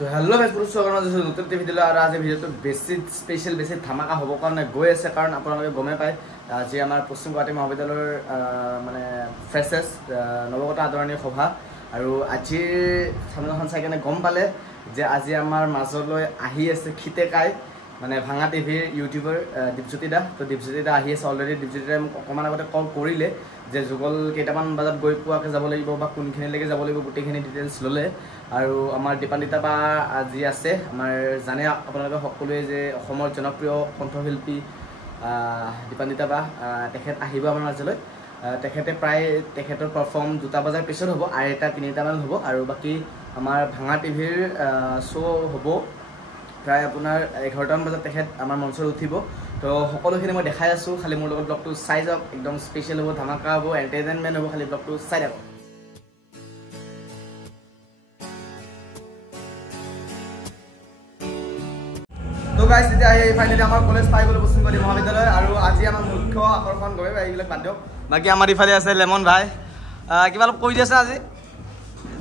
তো hello' guys স্বাগতম জনাইছোঁ নতুন ভিডিঅ'লৈ আৰু আজি ভিডিঅ'টো বেছি স্পেচিয়েল বেছি ধামাকা হ'ব কাৰণে গৈ আছে কাৰণ আপোনালোকে গমে পায় আজি আমাৰ পশ্চিম গুৱাহাটী মহাবিদ্যালয়ৰ মানে ফ্ৰেছাৰ্ছ নৱগত আদৰণি সভা আৰু আজিৰ চামনাখন চাই কেনে গম পালে যে আজি আমাৰ মাজলৈ আহি আছে খিতেকাই মানে ভাঙা টিভিৰ ইউটিউবাৰ দীপজ্যোতি দা তো দীপজ্যোতি দা আহি আছে অলৰেডি দীপজ্যোতি দাই মোক অকণমান আগতে কল কৰিলে যে যুগল কেইটামান বজাত গৈ পোৱাকৈ যাব লাগিব বা কোনখিনিলৈকে যাব লাগিব গোটেইখিনি ডিটেইলছ ল'লে আৰু আমাৰ দীপান্বিতা বা আজি আছে আমাৰ জানে আপোনালোকে সকলোৱে যে অসমৰ জনপ্ৰিয় কণ্ঠশিল্পী দীপান্বিতা বা তেখেত আহিব আমাৰ মাজলৈ তেখেতে প্ৰায় তেখেতৰ পাৰফৰ্ম 2টা বজাৰ পিছত হ'ব আৰু এটা 3টা মান হ'ব আৰু বাকী আমাৰ ভাঙা টিভিৰ শ্ব' হ'ব প্ৰায় আপোনাৰ 11টামান বজাত তেখেত আমাৰ মঞ্চত উঠিব তো সকলোখিনি মই দেখাই আছোঁ খালি মোৰ লগত ব্লগটো চাই যাওক একদম স্পেচিয়েল হ'ব ধামাকা হ'ব এণ্টাৰটেইনমেণ্ট হ'ব খালি ব্লগটো চাই যাওক তো গাইজ এতিয়া আহি ফাইনেলি আমাৰ কলেজ পাই গ'লো পশ্চিম গুৱাহাটী মহাবিদ্যালয় আৰু আজি আমাৰ মুখ্য আকৰ্ষণ গৈ এইবিলাক বাদ দিয়ক বাকী আমাৰ ইফালে আছে লেমন ভাই কিবা অলপ কৈ দিছে আজি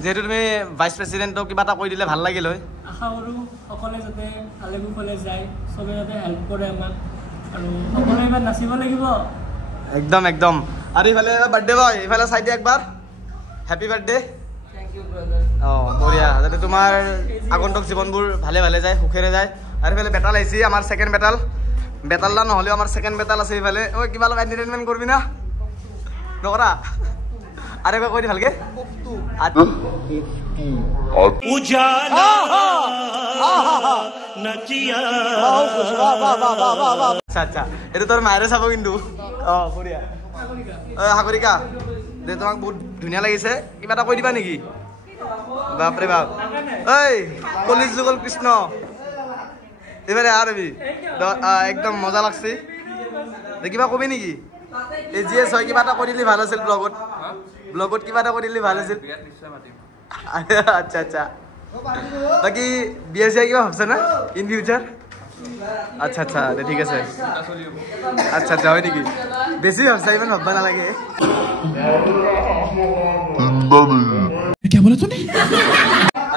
যেহেতু তুমি ভাইচ প্ৰেচিডেণ্টক কিবা এটা কৈ দিলে ভাল লাগিল হয় আশা কৰোঁ সকলোৱে যাতে ভালে কুশলে যায় চবে যাতে হেল্প কৰে আমাক আৰু সকলোৱে এবাৰ নাচিব লাগিব একদম একদম আৰু ইফালে বাৰ্থডে বয় ইফালে চাই দিয়া একবাৰ happy birthday thank you brother অঁ বঢ়িয়া যাতে তোমাৰ আগন্তুক জীৱনবোৰ ভালে ভালে যায় সুখেৰে যায় আৰু ইফালে বেতাল আহিছে আমাৰ ছেকেণ্ড বেতাল দা নহ'লেও আমাৰ ছেকেণ্ড বেতাল আছে ইফালে ঐ কিবা অলপ এণ্টাৰটেইনমেণ্ট কৰিবি না নকৰা আৰু এবাৰ কৈ দি ভালকে আচ্ছা আচ্ছা এইটো তোৰ মায়েৰে চাব কিন্তু অঁ বঢ়িয়া সাগৰিকা দে তোমাক বহুত ধুনীয়া লাগিছে কিবা এটা কৈ দিবা নেকি বাপৰে বাপ ঐ কলিজ যুগল কৃষ্ণ এইবাৰে আৰু একদম মজা লাগছে কিবা কবি নেকি এই জি এছ হয় কিবা এটা কৈ দিলে ভাল আছিল ব্লগত কিবা এটা কৈ দিলে ভাল আছিল আচ্ছা আচ্ছা বাকী বিয়া চিয়া কিবা ভাবছে না ইন ফিউচাৰ আচ্ছা আচ্ছা দে ঠিক আছে আচ্ছা আচ্ছা হয় নেকি বেছি ভাবছা ইমান ভাববা নালাগে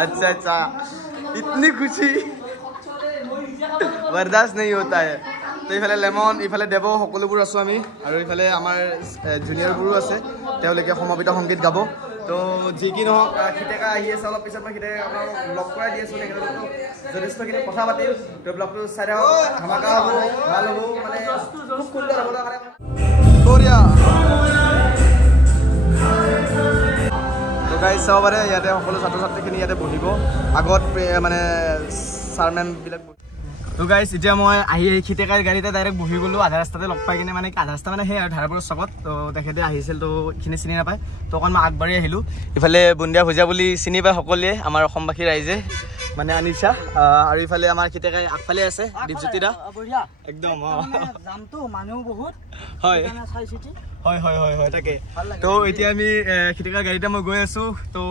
अच्छा अच्छा इतनी खुशी बर्दाश्त नहीं होता है तो इफाले लेमन इफाले देव सकलोबोर आছো আমি আৰু ইফালে আমাৰ জুনিয়ৰবোৰো আছে তেওঁলোকে সমবেত সংগীত গাব তো যি কি নহওক খিতেকা আহি আছে অলপ পিছত মই খিতেকা আপোনাক ব্লগ কৰাই দি আছোঁ যথেষ্টখিনি কথা পাতিম তো ব্লগটো চাই থাকক ধামাকা হ'ব ভাল হ'ব মানে খুব সুন্দৰ হ'ব বঢ়িয়া গাইজ চাব পাৰে ইয়াতে সকলো ছাত্ৰ ছাত্ৰীখিনি ইয়াতে বহিব আগত মানে ছাৰ মেমবিলাক তো গাইজ এতিয়া মই আহি খিতেকাইৰ গাড়ীতে ডাইৰেক্ট বহি গ'লোঁ আধা ৰাস্তাতে লগ পাই কিনে মানে আধা ৰাস্তা মানে সেই আৰু ধাৰাপুৰৰ চকত তো তেখেতে আহিছিল তো এইখিনি চিনি নাপায় তো অকণ মই আগবাঢ়ি আহিলোঁ ইফালে বুন্দিয়া ভুজিয়া বুলি চিনি পায় সকলোৱে আমাৰ অসমবাসী ৰাইজে মানে আনিছা আৰু ইফালে আমাৰ খিতেকাই আগফালে আছে দীপজ্যোতি দা একদম যামতো মানুহ বহুত হয় হয় হয় হয় হয় তাকে তো এতিয়া আমি খিতেকাৰ গাড়ীতে মই গৈ আছোঁ তো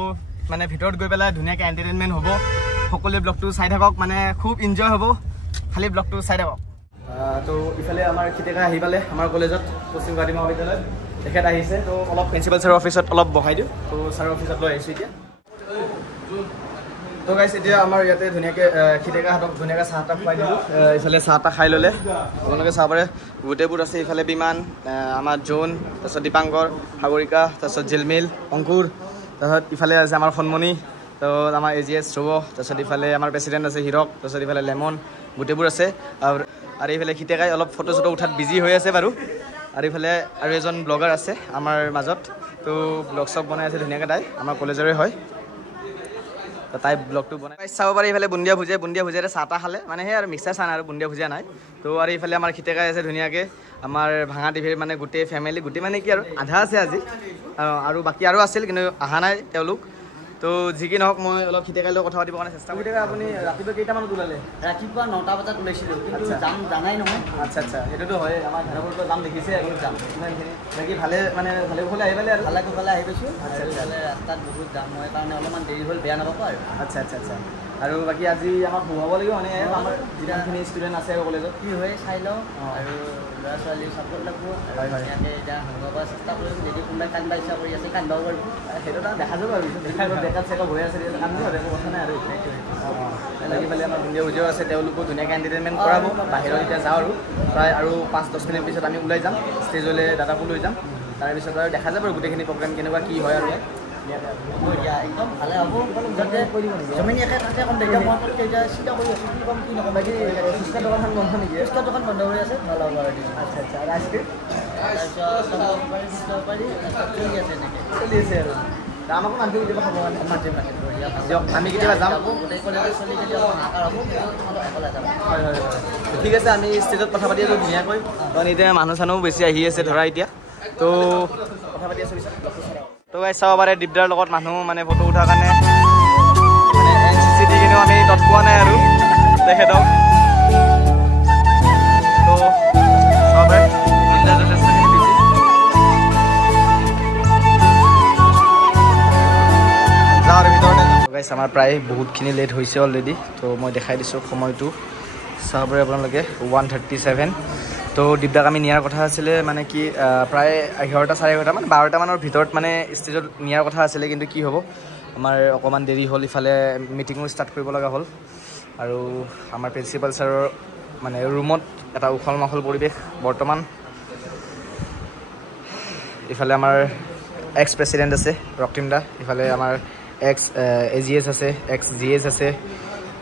মানে ভিতৰত গৈ পেলাই ধুনীয়াকৈ এণ্টাৰটেইনমেণ্ট হ'ব সকলোৱে ব্লগটো চাই থাকক মানে খুব এনজয় হ'ব খালি ব্লগটো চাই থাকক তো ইফালে আমাৰ খিতেকা আহি পালে আমাৰ কলেজত পশ্চিম গুৱাহাটী মহাবিদ্যালয়ত তেখেত আহিছে তো অলপ প্ৰিন্সিপাল ছাৰৰ অফিচত অলপ বহাই দিওঁ তো ছাৰৰ অফিচত লৈ আহিছোঁ এতিয়া তো গাইছ এতিয়া আমাৰ ইয়াতে ধুনীয়াকৈ খিতেকাহঁতক ধুনীয়াকৈ চাহ তাহ খুৱাই দিলোঁ ইফালে চাহ তাহ খাই ল'লে আপোনালোকে চাব পাৰে গোটেইবোৰ আছে ইফালে বিমান আমাৰ জোন তাৰপিছত দীপাংকৰ সাগৰিকা তাৰপিছত জিলমিল অংকুৰ তাৰপিছত ইফালে আছে আমাৰ সন্মণি তো আমাৰ AGS ধ্ৰুৱ তাৰপিছত ইফালে আমাৰ প্ৰেচিডেণ্ট আছে হিৰক তাৰপিছত ইফালে লেমন গোটেইবোৰ আছে আৰু ইফালে খিতেকাই অলপ ফটো চটো উঠাত বিজি হৈ আছে বাৰু আৰু ইফালে আৰু এজন ব্লগাৰ আছে আমাৰ মাজত তো ব্লগ চগ বনাই আছে ধুনীয়াকৈ তাই আমাৰ কলেজৰে হয় তাই ব্লগটো বনাই চাব পাৰি ইফালে বুন্দিয়া ভুজিয়াৰে চাহ তাহ খালে মানে সেই আৰু মিক্সাৰ চাহ আৰু বুন্দিয়া ভুজিয়া নাই তো আৰু ইফালে আমাৰ খিতেকাই আছে ধুনীয়াকৈ আমাৰ ভাঙা টিভিৰ মানে গোটেই ফেমিলি গোটেই মানে কি আৰু আধা আছে আজি আৰু বাকী আৰু আছিল কিন্তু অহা নাই তেওঁলোক তো যি কি নহওক মই অলপ খিতেকাইৰ লগত কথা পাতিবৰ কাৰণে চেষ্টা কৰি থাকা আপুনি ৰাতিপুৱা কেইটামানত ওলালে ৰাতিপুৱা 9টা বজাত ওলাইছিলোঁ কিন্তু যাম জানাই নহয় আচ্ছা আচ্ছা সেইটোতো হয় আমাৰ ধাৰাপুৰতো যাম দেখিছে আৰু যাম ইমানখিনি বাকী ভালে মানে ভালে কুশলে আহি পালে আৰু ভালে কুশলে আহি পাইছোঁ আচ্ছা আচ্ছা ৰাস্তাত বহুত যাম হয় কাৰণে অলপমান দেৰি হ'ল বেয়া নাপাব আৰু আচ্ছা আচ্ছা আচ্ছা আৰু বাকী আজি আমাক সোমাব লাগিব মানে আমাৰ যিমানখিনি ষ্টুডেণ্ট আছে আৰু কলেজত কি হয় চাই লওঁ আৰু ল'ৰা ছোৱালী চাপৰ্ট লাগিব ধুনীয়াকৈ এতিয়া হংগাব চেষ্টা কৰিম যদি কোনোবাই কান্দা ইচ্ছা কৰি আছে কান্দাব পাৰিব সেইটো দেখা যাব আৰু দেখাত চেকআপ হৈ আছে কান্দিব কথা নাই আৰু বাকী ফালে আমাৰ ভুঞ্জিয়া ভুজিয়াও আছে, তেওঁলোকো ধুনীয়াকৈ এণ্টাৰটেইনমেণ্ট কৰাব। বাহিৰত এতিয়া যাওঁ আৰু প্ৰায় আৰু 5-10 মিনিট পিছত আমি ওলাই যাম, ষ্টেজলৈ দাদাকো লৈ যাম। তাৰপিছত আৰু দেখা যাব আৰু গোটেইখিনি প্ৰগ্ৰেম কেনেকুৱা কি হয় আৰু একদম ভালে হ'ব। যাতে জমিন একে তাতে কম এতিয়া মই এতিয়া চিন্তা কৰি আছোঁ কি কম কি নকম। বাকী ফুচকা দোকানখন বন্ধ নেকি? ফুচকা দোকান বন্ধ হৈ আছে, ভাল হ'ব আৰু আচ্ছা আচ্ছা। আৰু আইচক্ৰীম তাৰপিছত পাৰি চলি আছে এনেকৈ চলি আছে আৰু আমাকো মাতি কেতিয়াবা খাব কাৰণে মাতিম দিয়ক। আমি কেতিয়াবা যাম গোটেই কলেজত চলি কেতিয়াবা হাকাৰ হ'ব, অকলে যাম। হয় হয় হয়, ঠিক আছে। আমি ষ্টেজত কথা পাতি আছোঁ ধুনীয়াকৈ, কাৰণ এতিয়া মানুহ চানুহ বেছি আহি আছে ধৰা এতিয়া, তো কথা পাতি আছোঁ পিছত। তো গাইজ চাব পাৰে দীপদাৰ লগত মানুহ মানে ফটো উঠাৰ কাৰণে মানে NCC দি কিনেও আমি তৎ পোৱা নাই আৰু তেখেতক। তো চাব পাৰে দীপদাৰ যথেষ্টখিনি বিজি। যাওঁ আৰু ভিতৰতে গাইজ আমাৰ প্ৰায় বহুতখিনি লেট হৈছে অলৰেডি। তো মই দেখাই দিছোঁ সময়টো চাব পাৰে আপোনালোকে 1:37। তো দীপদাক আমি নিয়াৰ কথা আছিলে মানে কি প্ৰায় 11-11:30 মানে 12টা মানৰ ভিতৰত মানে ষ্টেজত নিয়াৰ কথা আছিলে, কিন্তু কি হ'ব আমাৰ অকণমান দেৰি হ'ল, ইফালে মিটিঙো ষ্টাৰ্ট কৰিব লগা হ'ল আৰু আমাৰ প্ৰিন্সিপাল ছাৰৰ মানে ৰুমত এটা উখল মাখল পৰিৱেশ বৰ্তমান। ইফালে আমাৰ এক্স প্ৰেচিডেণ্ট আছে ৰক্তিম দা, ইফালে আমাৰ এক্স AGS আছে, এক্স GS আছে,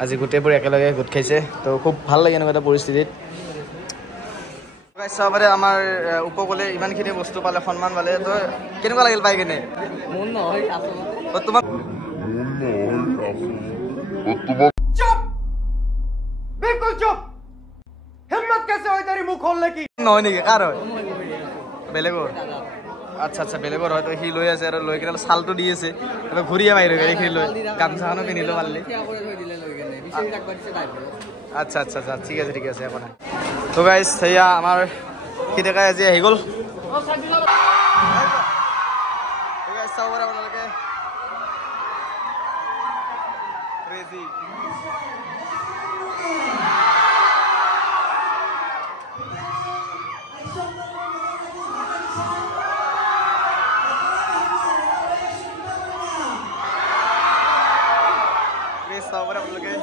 আজি গোটেইবোৰ একেলগে গোট খাইছে। তো খুব ভাল লাগে এনেকুৱা এটা পৰিস্থিতিত। চাব পাৰে আমাৰ উপকূলে ইমানখিনি বস্তু পালে, সন্মান পালে, তো কেনেকুৱা লাগিল পাই কিনে? মোৰ নহয় তোমাক बिल्कुल चुप। हिम्मत कैसे हुई तेरी मुंह खोलने की? নহয় নেকি? কাৰ হয়? বেলেগৰ? আচ্ছা আচ্ছা, বেলেগৰ হয়তো। সি লৈ আছে আৰু লৈ কিনে ছালটো দি আছে, তাৰপৰা ঘূৰিয়ে বাহিৰ হৈ এইখিনি লৈ গামোচাখনো পিন্ধিলোঁ পাৰিলে। আচ্ছা আচ্ছা আচ্ছা, ঠিক আছে ঠিক আছে, একো নাই। তো গাইজ সেয়া আমাৰ সিটেকাই আজি আহি গ'ল। চাব পাৰে আপোনালোকে ক্ৰেজি। চাব পাৰে আপোনালোকে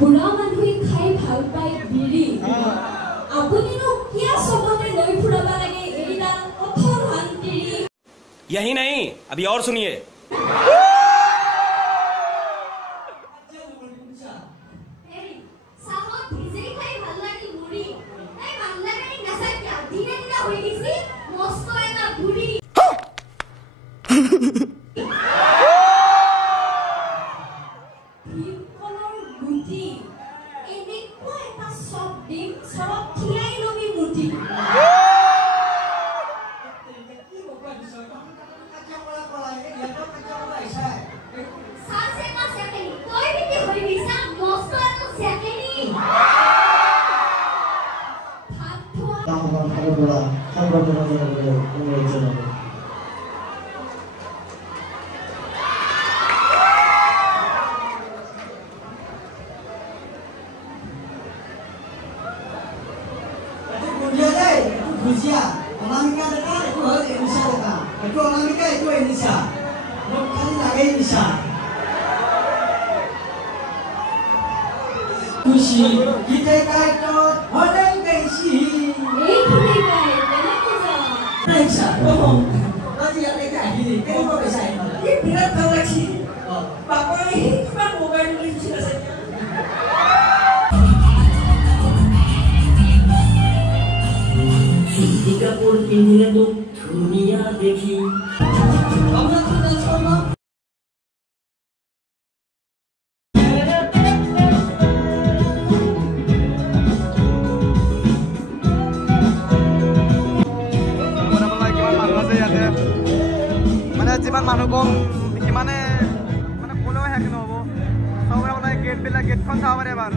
বুঢ়া মানুহে খাই ভাল পায় বিৰি, আপুনিনো কিয় চবতে লৈ ফুৰাব লাগে এইডাল কঠোৰ শান্তিৰি? यही नहीं, अभी और सुनिए। পিন্ধিলে তোক ধুনীয়া দেখি যিমান মানুহ কম সিমানে মানে ক'লেও শেষ নহ'ব চবৰে আপোনাৰ গেটখন চাব পাৰে এবাৰ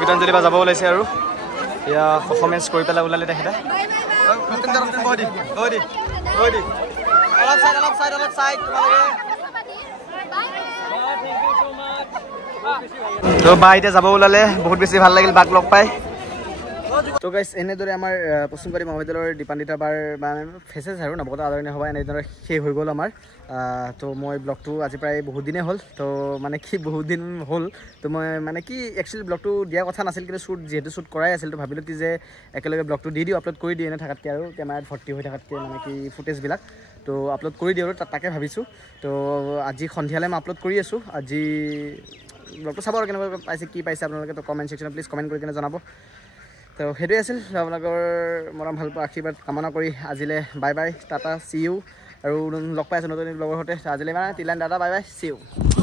গীতাঞ্জলি বা যাব ওলাইছে আৰু এয়া পাৰফৰ্মেঞ্চ কৰি পেলাই ওলালে তেখেতে তো বা এতিয়া যাব ওলালে বহুত বেছি ভাল লাগিল বাক লগ পাই তো গাইজ এনেদৰে আমাৰ পশ্চিমগুৱাহাটী মহাবিদ্যালয়ৰ দীপান্বিতা বাৰ বা ফেচেছ আৰু নৱগত আদৰণি সভা এনেদৰে শেষ হৈ গ'ল আমাৰ তো মই ব্লগটো আজি প্ৰায় বহুত দিনেই হ'ল তো মানে কি বহুত দিন হ'ল তো মই মানে কি একচুৱেলি ব্লগটো দিয়া কথা নাছিল কিন্তু যিহেতু শ্বুট কৰাই আছিল তো ভাবিলোঁ কি যে একেলগে ব্লগটো দি দিওঁ আপলোড কৰি দিওঁ এনে থকাতকৈ আৰু কেমেৰাত ভৰ্তি হৈ থকাতকৈ মানে কি ফুটেজবিলাক তো আপলোড কৰি দিওঁ আৰু তাকে ভাবিছোঁ তো আজি সন্ধিয়ালৈ মই আপলোড কৰি আছোঁ আজি ব্লগটো চাব আৰু কেনেকুৱা পাইছে কি পাইছে আপোনালোকে তো কমেণ্ট ছেকশ্যনত প্লিজ কমেণ্ট কৰি কিনে জনাব তো সেইটোৱে আছিল আপোনালোকৰ মৰম ভাল পোৱা আশীৰ্বাদ কামনা কৰি আজিলৈ bye bye tata see you আৰু লগ পাই আছোঁ নতুন ব্লগৰ সৈতে আজিলৈ মানে তিলান দাদা বাই বাই চি ইউ